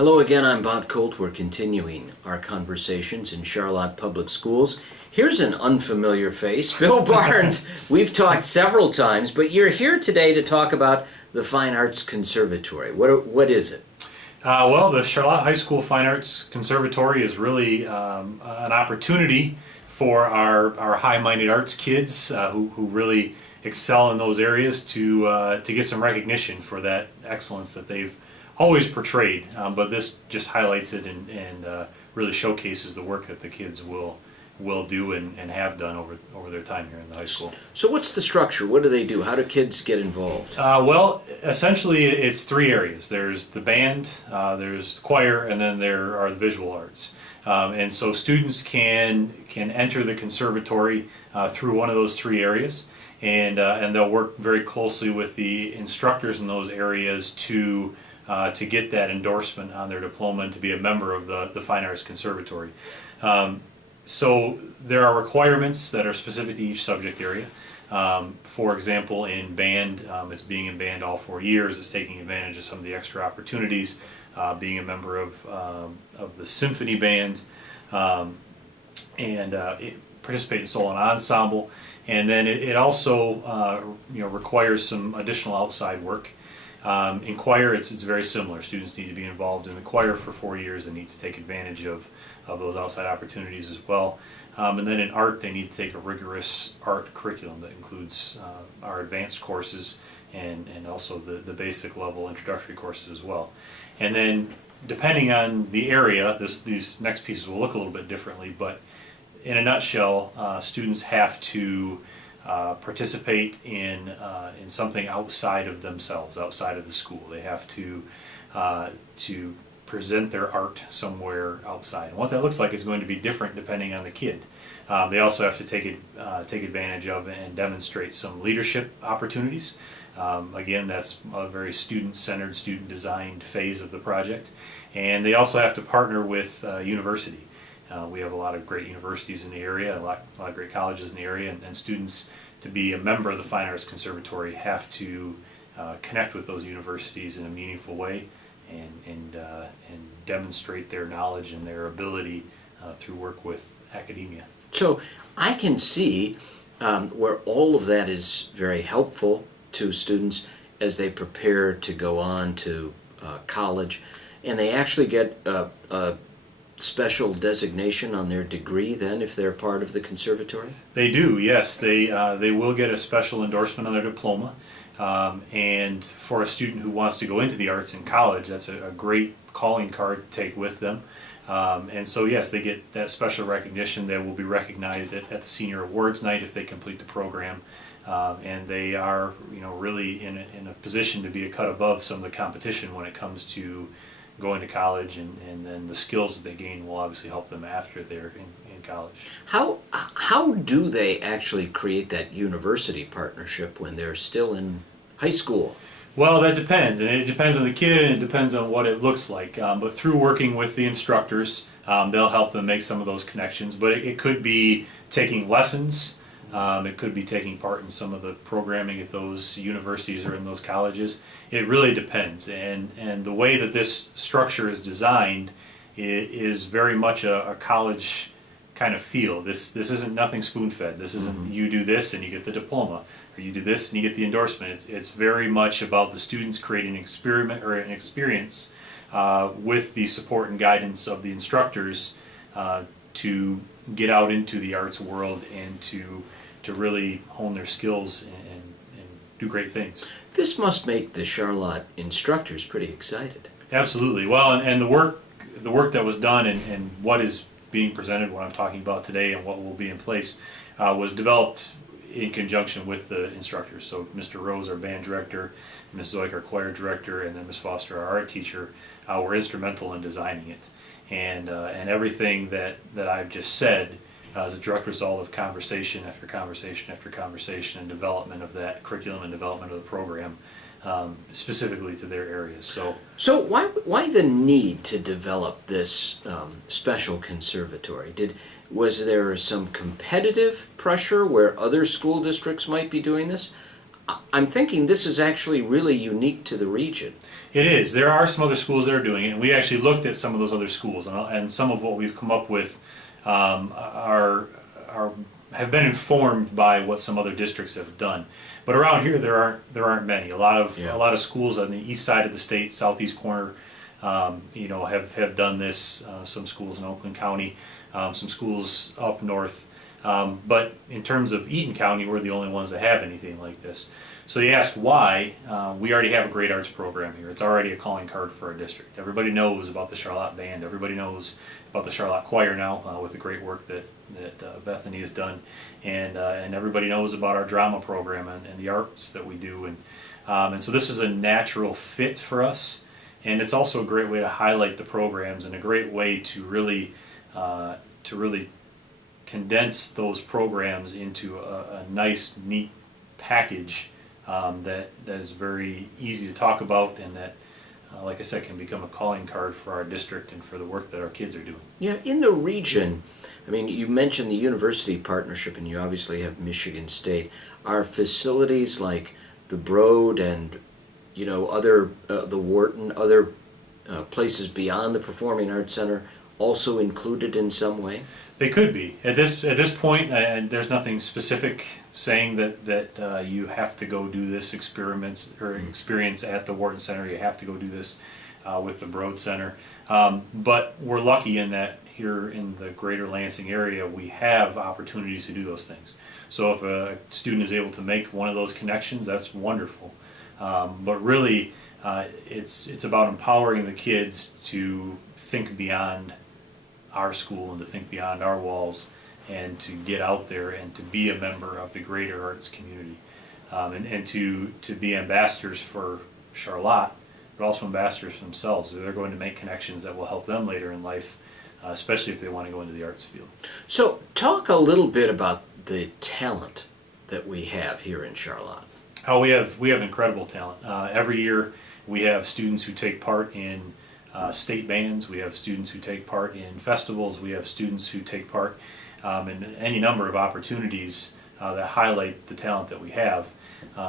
Hello again, I'm Bob Colt. We're continuing our conversations in Charlotte Public Schools. Here's an unfamiliar face, Bill Barnes. We've talked several times, but you're here today to talk about the Fine Arts Conservatory. What is it? Well, the Charlotte High School Fine Arts Conservatory is really an opportunity for our high-minded arts kids who really excel in those areas to get some recognition for that excellence that they've always portrayed. But this just highlights it and really showcases the work that the kids will do and have done over their time here in the high school. So what's the structure? What do they do? How do kids get involved? Well, essentially it's three areas. There's the band, there's the choir, and then there are the visual arts. And so students can enter the conservatory through one of those three areas, and they'll work very closely with the instructors in those areas to get that endorsement on their diploma and to be a member of the Fine Arts Conservatory. So there are requirements that are specific to each subject area. For example, in band, it's being in band all 4 years. It's taking advantage of some of the extra opportunities, being a member of the symphony band, and participate in solo and ensemble. And then it also requires some additional outside work. In choir, it's very similar. Students need to be involved in the choir for 4 years and need to take advantage of those outside opportunities as well. And then in art, they need to take a rigorous art curriculum that includes our advanced courses and also the basic level introductory courses as well. And then depending on the area, these next pieces will look a little bit differently, but in a nutshell, students have to participate in something outside of themselves, outside of the school. They have to present their art somewhere outside. And what that looks like is going to be different depending on the kid. They also have to take advantage of and demonstrate some leadership opportunities. Again, that's a very student-centered, student-designed phase of the project. And they also have to partner with university. We have a lot of great universities in the area, a lot of great colleges in the area, and students, to be a member of the Fine Arts Conservatory, have to connect with those universities in a meaningful way and demonstrate their knowledge and their ability through work with academia. So I can see where all of that is very helpful to students as they prepare to go on to college, and they actually get a special designation on their degree then if they're part of the conservatory? They do, yes. They will get a special endorsement on their diploma. And for a student who wants to go into the arts in college, that's a great calling card to take with them. And so yes, they get that special recognition. They will be recognized at the senior awards night if they complete the program. And they are really in a position to be a cut above some of the competition when it comes to going to college, and then the skills that they gain will obviously help them after they're in college. How do they actually create that university partnership when they're still in high school? Well, that depends, and it depends on the kid, and it depends on what it looks like. But through working with the instructors, they'll help them make some of those connections. But it could be taking lessons. It could be taking part in some of the programming at those universities or in those colleges. It really depends, and the way that this structure is designed is very much a college kind of feel. This isn't nothing spoon-fed. This isn't you do this and you get the diploma, or you do this and you get the endorsement. It's very much about the students creating an experiment or an experience with the support and guidance of the instructors to get out into the arts world and to really hone their skills and do great things. This must make the Charlotte instructors pretty excited. Absolutely. Well, and the work that was done and what is being presented, what I'm talking about today, and what will be in place, was developed in conjunction with the instructors. So Mr. Rose, our band director, Ms. Zoik, our choir director, and then Ms. Foster, our art teacher, were instrumental in designing it. And everything that I've just said is a direct result of conversation after conversation after conversation and development of that curriculum and development of the program specifically to their areas. So why the need to develop this special conservatory? Was there some competitive pressure where other school districts might be doing this? I'm thinking this is actually really unique to the region. It is. There are some other schools that are doing it, and we actually looked at some of those other schools, and some of what we've come up with are have been informed by what some other districts have done. But around here, there aren't many. A lot of schools on the east side of the state, southeast corner, have done this. Some schools in Oakland County, some schools up north. But in terms of Eaton County, we're the only ones that have anything like this. So you ask why, we already have a great arts program here. It's already a calling card for our district. Everybody knows about the Charlotte Band. Everybody knows about the Charlotte Choir now with the great work that Bethany has done. And everybody knows about our drama program and the arts that we do. And so this is a natural fit for us. And it's also a great way to highlight the programs and a great way to really condense those programs into a nice, neat package that is very easy to talk about, and that, like I said, can become a calling card for our district and for the work that our kids are doing. Yeah, in the region, I mean, you mentioned the university partnership, and you obviously have Michigan State. Are facilities like the Broad and other the Wharton, other places beyond the Performing Arts Center also included in some way? They could be at this point, and there's nothing specific saying that you have to go do this experience at the Wharton Center. You have to go do this with the Broad Center. But we're lucky in that here in the greater Lansing area, we have opportunities to do those things. So if a student is able to make one of those connections, that's wonderful. But really, it's about empowering the kids to think beyond our school and to think beyond our walls and to get out there and to be a member of the greater arts community, and to be ambassadors for Charlotte, but also ambassadors for themselves. They're going to make connections that will help them later in life, especially if they want to go into the arts field. So talk a little bit about the talent that we have here in Charlotte. Oh, we have incredible talent. Every year we have students who take part in state bands. We have students who take part in festivals. We have students who take part in any number of opportunities that highlight the talent that we have.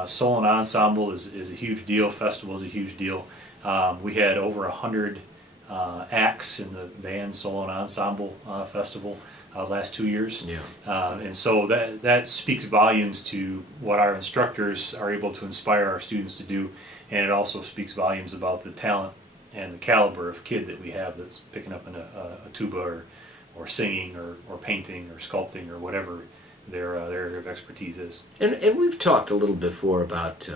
Solo and ensemble is a huge deal. Festival is a huge deal. We had over 100 acts in the band, solo and ensemble festival last 2 years. Yeah. And so that speaks volumes to what our instructors are able to inspire our students to do, and it also speaks volumes about the talent and the caliber of kid that we have that's picking up a tuba or singing or painting or sculpting or whatever their area of expertise is. And we've talked a little before about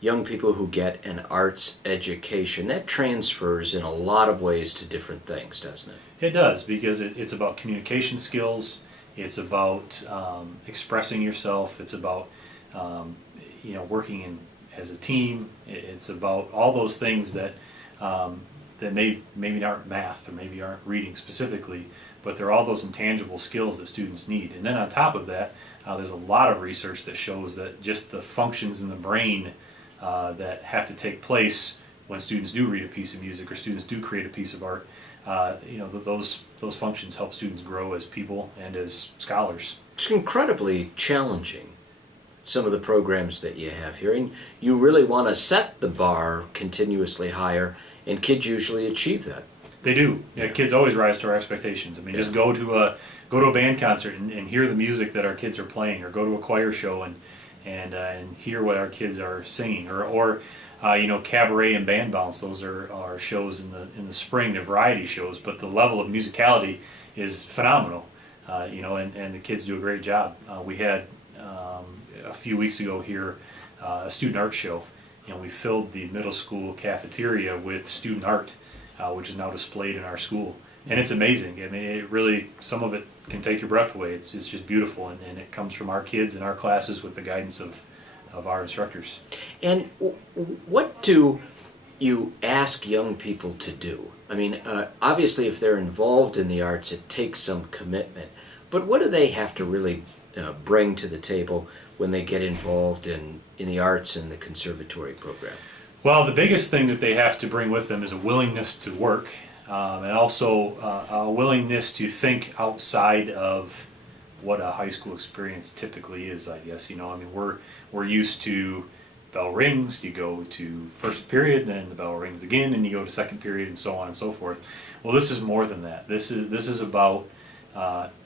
young people who get an arts education. That transfers in a lot of ways to different things, doesn't it? It does, because it's about communication skills. It's about expressing yourself. It's about working as a team. It's about all those things that maybe aren't math or maybe aren't reading specifically, but they're all those intangible skills that students need. And then on top of that, there's a lot of research that shows that just the functions in the brain that have to take place when students do read a piece of music or students do create a piece of art, those functions help students grow as people and as scholars. It's incredibly challenging, some of the programs that you have here, and you really want to set the bar continuously higher, and kids usually achieve that. They do. Yeah, kids always rise to our expectations. I mean, just go to a band concert and hear the music that our kids are playing, or go to a choir show and hear what our kids are singing, or cabaret and band bounce. Those are shows in the spring. They're variety shows, but the level of musicality is phenomenal. And the kids do a great job. We had a few weeks ago here a student art show, and we filled the middle school cafeteria with student art, which is now displayed in our school, and it's amazing. I mean, it really, some of it can take your breath away. It's just beautiful, and it comes from our kids and our classes with the guidance of our instructors. And what do you ask young people to do? I mean, obviously if they're involved in the arts, it takes some commitment, but what do they have to really bring to the table when they get involved in the arts and the conservatory program? Well, the biggest thing that they have to bring with them is a willingness to work, and also a willingness to think outside of what a high school experience typically is, I guess. I mean, we're used to bell rings, you go to first period, then the bell rings again, and you go to second period, and so on and so forth. Well, this is more than that. This is about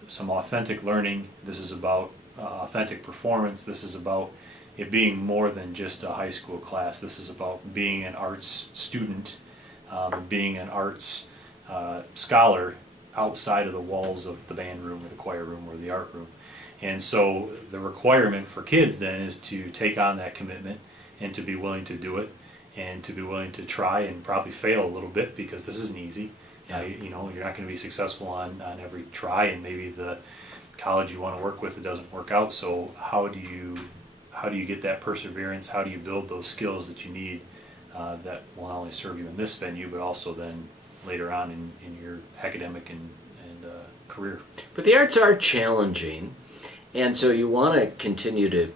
some authentic learning. This is about authentic performance. This is about it being more than just a high school class. This is about being an arts student, being an arts scholar outside of the walls of the band room or the choir room or the art room. And so the requirement for kids then is to take on that commitment and to be willing to do it and to be willing to try and probably fail a little bit, because this isn't easy. You're not going to be successful on every try, and maybe the college you want to work with, it doesn't work out. So how do you get that perseverance? How do you build those skills that you need that will not only serve you in this venue, but also then later on in your academic and career? But the arts are challenging, and so you want to continue to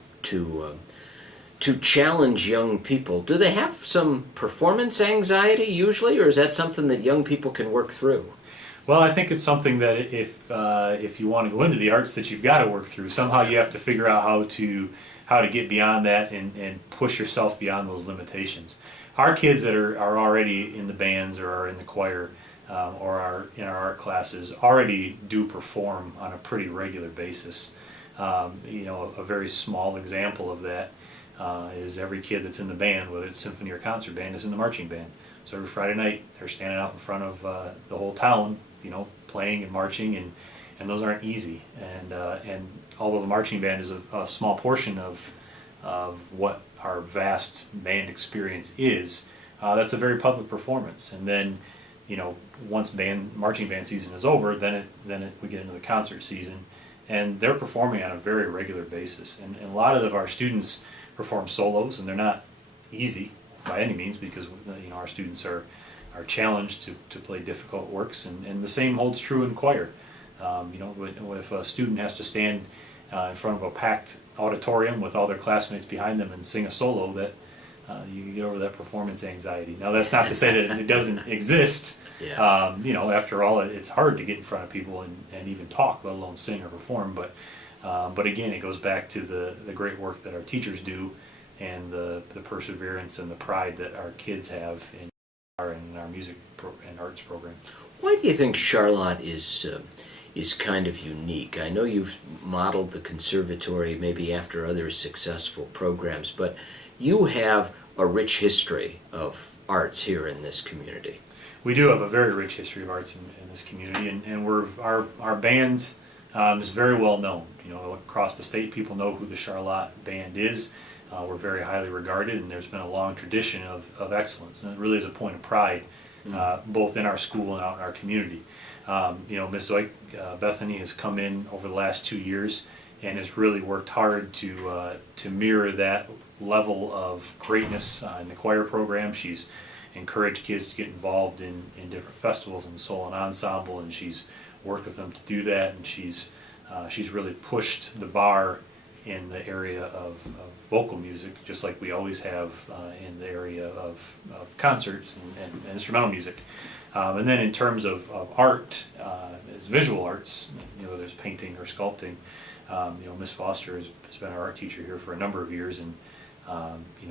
challenge young people. Do they have some performance anxiety usually, or is that something that young people can work through? Well, I think it's something that if you want to go into the arts, that you've got to work through. Somehow you have to figure out how to get beyond that and push yourself beyond those limitations. Our kids that are already in the bands or are in the choir or are in our art classes already do perform on a pretty regular basis. A very small example of that is every kid that's in the band, whether it's symphony or concert band, is in the marching band. So every Friday night they're standing out in front of the whole town, playing and marching, and those aren't easy. And although the marching band is a small portion of what our vast band experience is, that's a very public performance. And then, once marching band season is over, then we get into the concert season, and they're performing on a very regular basis. And a lot of our students perform solos, and they're not easy by any means, because our students are challenged to play difficult works, and the same holds true in choir. If a student has to stand in front of a packed auditorium with all their classmates behind them and sing a solo, that you can get over that performance anxiety. Now, that's not to say that it doesn't exist. Yeah. After all, it's hard to get in front of people and even talk, let alone sing or perform. But again, it goes back to the great work that our teachers do, and the perseverance and the pride that our kids have in our music and arts program. Why do you think Charlotte is kind of unique? I know you've modeled the Conservatory maybe after other successful programs, but you have a rich history of arts here in this community. We do have a very rich history of arts in this community, and our band is very well known. Across the state, people know who the Charlotte Band is. We're very highly regarded, and there's been a long tradition of excellence, and it really is a point of pride, both in our school and out in our community. Ms. Zoik, Bethany has come in over the last 2 years and has really worked hard to mirror that level of greatness in the choir program. She's encouraged kids to get involved in different festivals and solo and ensemble, and she's worked with them to do that, and she's really pushed the bar in the area of vocal music, just like we always have in the area of concerts and instrumental music. And then in terms of art, as visual arts, whether it's painting or sculpting, Miss Foster has been our art teacher here for a number of years, and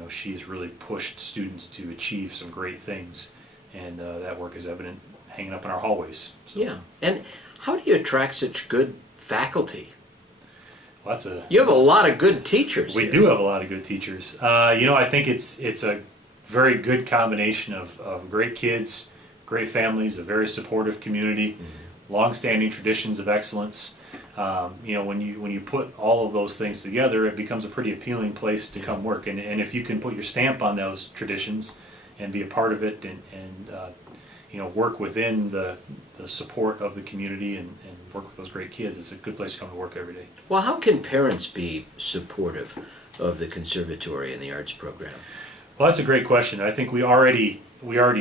she's really pushed students to achieve some great things, and that work is evident hanging up in our hallways. So. Yeah, and how do you attract such good faculty? Well, you have a lot of good teachers. We do have a lot of good teachers. I think it's a very good combination of great kids, great families, a very supportive community, long-standing traditions of excellence. When you put all of those things together, it becomes a pretty appealing place to come work. And if you can put your stamp on those traditions and be a part of it, and work within the support of the community and work with those great kids, it's a good place to come to work every day. Well, how can parents be supportive of the Conservatory and the arts program? Well, that's a great question. I think we already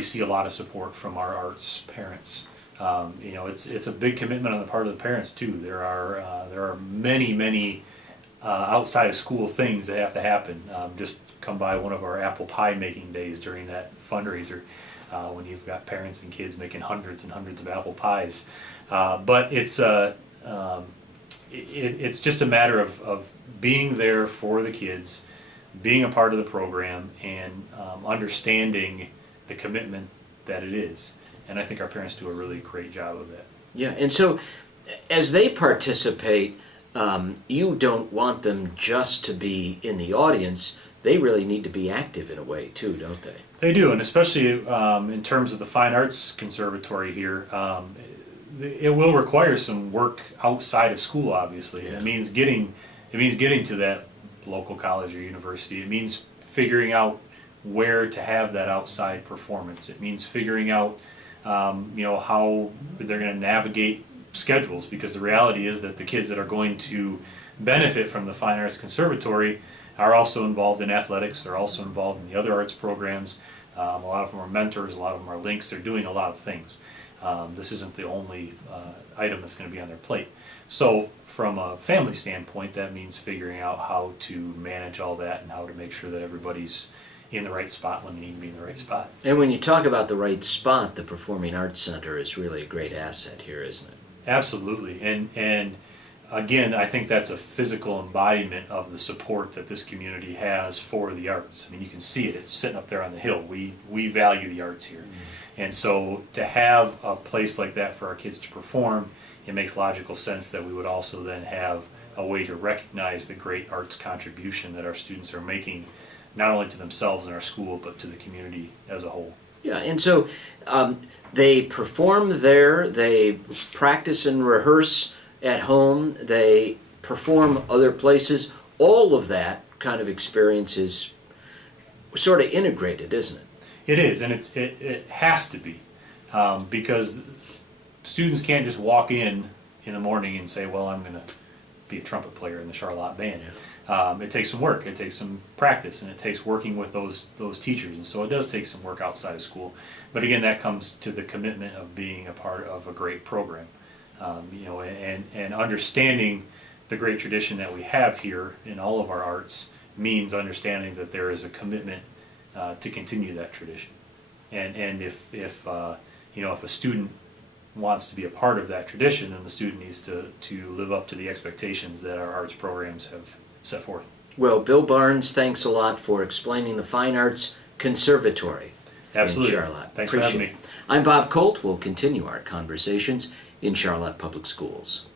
see a lot of support from our arts parents. It's a big commitment on the part of the parents too. There are many outside of school things that have to happen. Just come by one of our apple pie making days during that fundraiser, when you've got parents and kids making hundreds and hundreds of apple pies. But it's it's just a matter of being there for the kids, being a part of the program, and understanding the commitment that it is. And I think our parents do a really great job of that. Yeah, and so as they participate, you don't want them just to be in the audience. They really need to be active in a way too, don't they? They do, and especially in terms of the Fine Arts Conservatory here, it will require some work outside of school. Obviously, Yeah. it means getting to that local college or university. It means figuring out where to have that outside performance. It means figuring out how they're going to navigate schedules, because the reality is that the kids that are going to benefit from the Fine Arts Conservatory are also involved in athletics. They're also involved in the other arts programs. A lot of them are mentors, a lot of them are links. They're doing a lot of things. This isn't the only item that's going to be on their plate. So from a family standpoint, that means figuring out how to manage all that and how to make sure that everybody's in the right spot when they need to be in the right spot. And when you talk about the right spot, the Performing Arts Center is really a great asset here, isn't it? Absolutely. And again, I think that's a physical embodiment of the support that this community has for the arts. I mean, you can see it. It's sitting up there on the hill. We value the arts here. And so to have a place like that for our kids to perform, it makes logical sense that we would also then have a way to recognize the great arts contribution that our students are making, not only to themselves and our school, but to the community as a whole. Yeah, and so they perform there, they practice and rehearse at home, they perform other places. All of that kind of experience is sort of integrated, isn't it? It is, and it has to be, because students can't just walk in the morning and say, well, I'm going to be a trumpet player in the Charlotte band. It takes some work, it takes some practice, and it takes working with those teachers, and so it does take some work outside of school. But again, that comes to the commitment of being a part of a great program, and understanding the great tradition that we have here in all of our arts means understanding that there is a commitment to continue that tradition. And if a student wants to be a part of that tradition, then the student needs to live up to the expectations that our arts programs have set forth. Well, Bill Barnes, thanks a lot for explaining the Fine Arts Conservatory Absolutely. in Charlotte. Thanks for having me. I'm Bob Colt. We'll continue our conversations in Charlotte Public Schools.